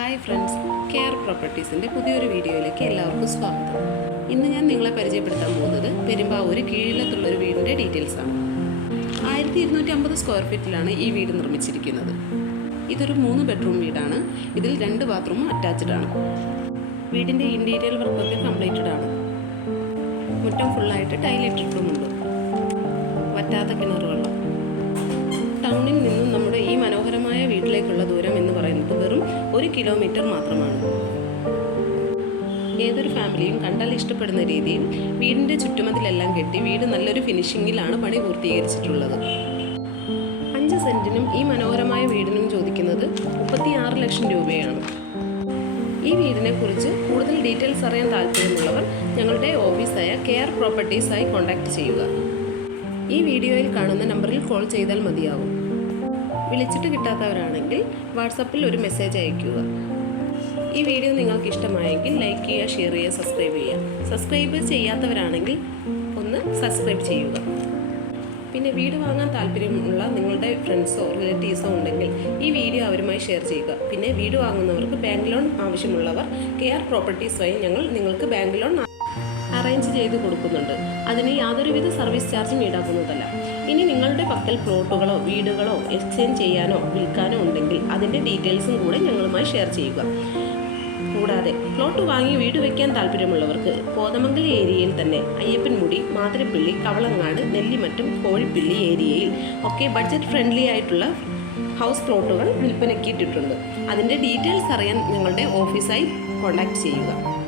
Hi friends care പ്രോപ്പർട്ടീസിന്റെ പുതിയൊരു വീഡിയോയിലേക്ക് എല്ലാവർക്കും സ്വാഗതം. ഇന്ന് ഞാൻ നിങ്ങളെ പരിചയപ്പെടുത്താൻ പോകുന്നത് പെരുമ്പാവൂര് കീഴിലത്തുള്ളൊരു വീടിന്റെ ഡീറ്റെയിൽസ് ആണ്. ആയിരത്തി ഇരുന്നൂറ്റി അമ്പത് സ്ക്വയർ ഫീറ്റിലാണ് ഈ വീട് നിർമ്മിച്ചിരിക്കുന്നത്. ഇതൊരു മൂന്ന് ബെഡ്റൂം വീടാണ്. ഇതിൽ രണ്ട് ബാത്റൂമും അറ്റാച്ച്ഡ് ആണ്. വീടിന്റെ ഇന്റീരിയർ വർക്കൊക്കെ കംപ്ലീറ്റഡ് ആണ്. മുറ്റം ഫുള്ളായിട്ട് ടൈലിട്ടിട്ടുമുണ്ട് വറ്റാത്ത കിണറുകൾ ടൗണിൽ നിന്നും നമ്മുടെ ഈ മനോഹരമായ വീട്ടിലേക്കുള്ള കിലോമീറ്റർ മാത്രമാണ്. ഏതൊരു ഫാമിലിയും കണ്ടാൽ ഇഷ്ടപ്പെടുന്ന രീതിയിൽ വീടിന്റെ ചുറ്റുമതിലെല്ലാം കെട്ടി വീട് നല്ലൊരു ഫിനിഷിങ്ങിലാണ് പണി പൂർത്തീകരിച്ചിട്ടുള്ളത്. അഞ്ച് സെന്റിനും ഈ മനോഹരമായ വീടിനും ചോദിക്കുന്നത് മുപ്പത്തിയാറ് ലക്ഷം രൂപയാണ്. ഈ വീടിനെ കുറിച്ച് കൂടുതൽ ഡീറ്റെയിൽസ് അറിയാൻ താല്പര്യമുള്ളവർ ഞങ്ങളുടെ ഓഫീസായ കെയർ പ്രോപ്പർട്ടീസായി കോൺടാക്റ്റ് ചെയ്യുക. ഈ വീഡിയോയിൽ കാണുന്ന നമ്പറിൽ കോൾ ചെയ്താൽ മതിയാവും. വിളിച്ചിട്ട് കിട്ടാത്തവരാണെങ്കിൽ വാട്സപ്പിൽ ഒരു മെസ്സേജ് അയയ്ക്കുക. ഈ വീഡിയോ നിങ്ങൾക്ക് ഇഷ്ടമായെങ്കിൽ ലൈക്ക് ചെയ്യുക ഷെയർ ചെയ്യുക സബ്സ്ക്രൈബ് ചെയ്യുക. സബ്സ്ക്രൈബ് ചെയ്യാത്തവരാണെങ്കിൽ ഒന്ന് സബ്സ്ക്രൈബ് ചെയ്യുക. പിന്നെ വീട് വാങ്ങാൻ താല്പര്യമുള്ള നിങ്ങളുടെ ഫ്രണ്ട്സോ റിലേറ്റീവ്സോ ഉണ്ടെങ്കിൽ ഈ വീഡിയോ അവരുമായി ഷെയർ ചെയ്യുക. പിന്നെ വീട് വാങ്ങുന്നവർക്ക് ബാങ്ക് ലോൺ ആവശ്യമുള്ളവർ കെ ആർ പ്രോപ്പർട്ടീസ് വഴി ഞങ്ങൾ നിങ്ങൾക്ക് ബാങ്ക് ലോൺ അറേഞ്ച് ചെയ്ത് കൊടുക്കുന്നുണ്ട്. അതിന് യാതൊരുവിധ സർവീസ് ചാർജും ഈടാക്കുന്നതല്ല. ഇനി നിങ്ങളുടെ പക്കൽ പ്ലോട്ടുകളോ വീടുകളോ എക്സ്ചേഞ്ച് ചെയ്യാനോ വിൽക്കാനോ ഉണ്ടെങ്കിൽ അതിന്റെ ഡീറ്റെയിൽസും കൂടെ ഞങ്ങളുമായി ഷെയർ ചെയ്യുക. കൂടാതെ പ്ലോട്ട് വാങ്ങി വീട് വയ്ക്കാൻ താല്പര്യമുള്ളവർക്ക് കോതമംഗൽ ഏരിയയിൽ തന്നെ അയ്യപ്പൻമുടി മാതൃപ്പിള്ളി കവളങ്ങാട് നെല്ലിമറ്റം കോഴിപ്പിള്ളി ഏരിയയിൽ ഒക്കെ ബഡ്ജറ്റ് ഫ്രണ്ട്ലി ആയിട്ടുള്ള ഹൗസ് പ്ലോട്ടുകൾ വിൽപ്പനക്കിയിട്ടിട്ടുണ്ട് അതിന്റെ ഡീറ്റെയിൽസ് അറിയാൻ ഞങ്ങളുടെ ഓഫീസായി കോൺടാക്റ്റ് ചെയ്യുക.